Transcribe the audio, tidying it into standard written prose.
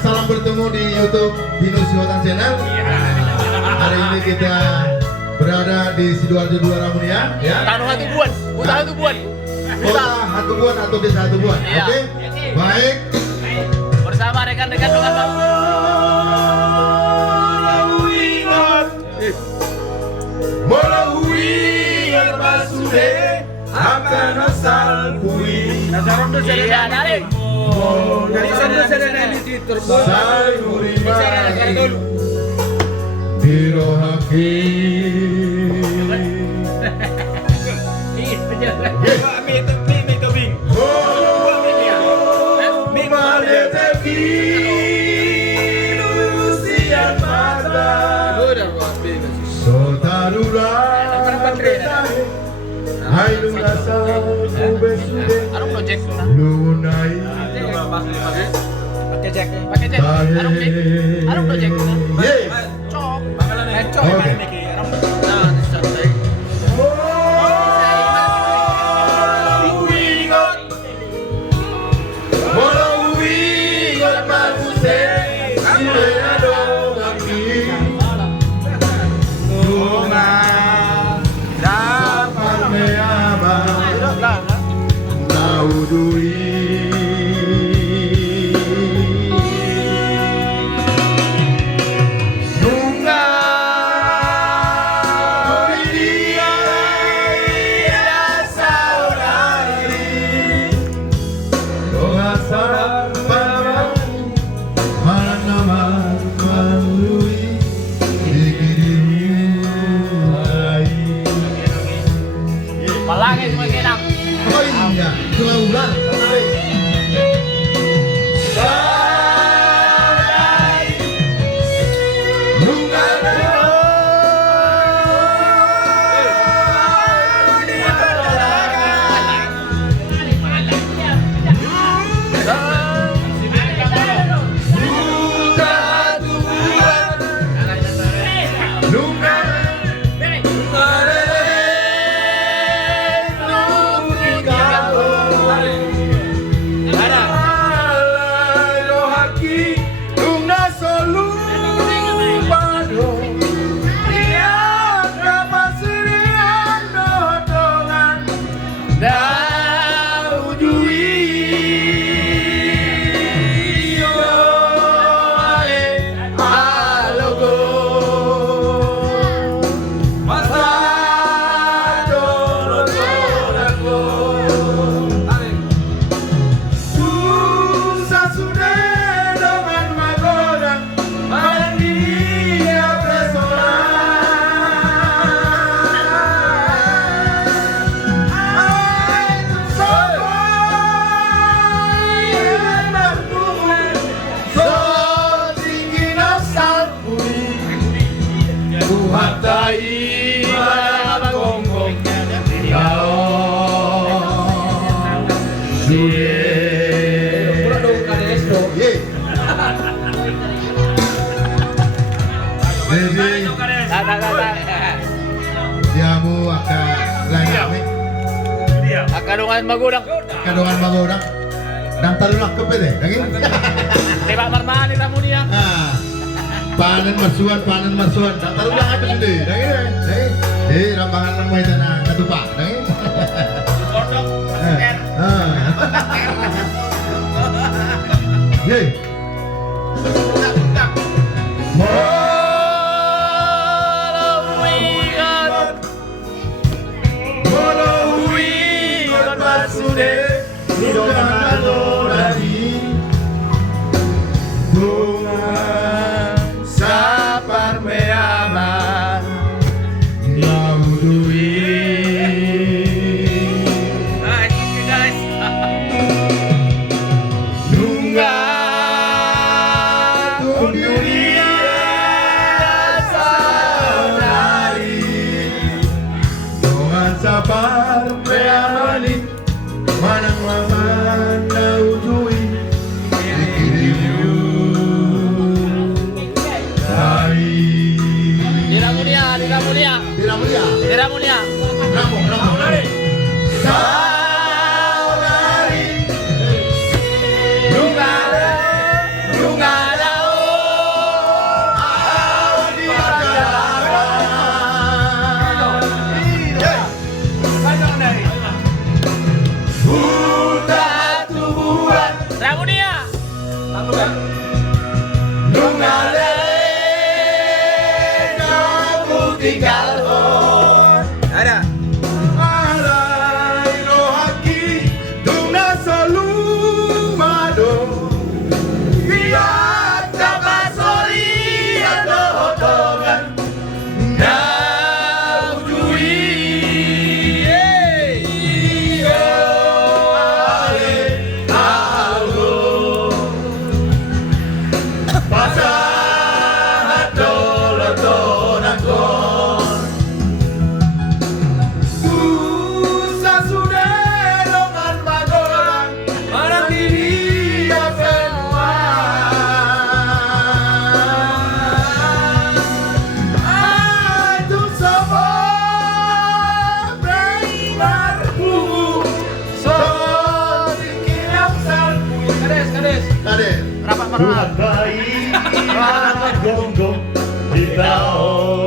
salam bertemu di YouTube Binus Hotan Channel. Hari ini kita berada di Sidoarjo Dua Ramunia, ya. Tanah Hatubuan, Kota Hatubuan. Kota Hatubuan atau Desa Hatubuan. Iya. Oke. Baik. Bersama rekan-rekan dengan Bang. akan asal kui Iya, dari. dari sana saya di terbang Biro haki Hai lu rasa sube Arung project. lunai Pakai jack. Arung jack. Arung project. Ye. Cok. Oke. Nah, selesai. Palagi semua kenang. Oh iya, setengah bulan. Diamu akan layak Kadungan magudang. kadongan magodang dan talulah kepede lagi. Tebak marmaan ni tamu dia. Panen marsuan dan talulah apa sendiri lagi rambangan lemah itu na katupak lagi. Ye. tinggal ada alay no haki duna solumado biar kapasoli ado hotongan na ujui iyo ale algo pasahat dolotonan kon susah sudah dengan magolang marah diri ya semua itu semua berimarku sedikit yang salpu Kades, kades. Kades. Rapat marmal. Buat bayi anak gonggong di tahun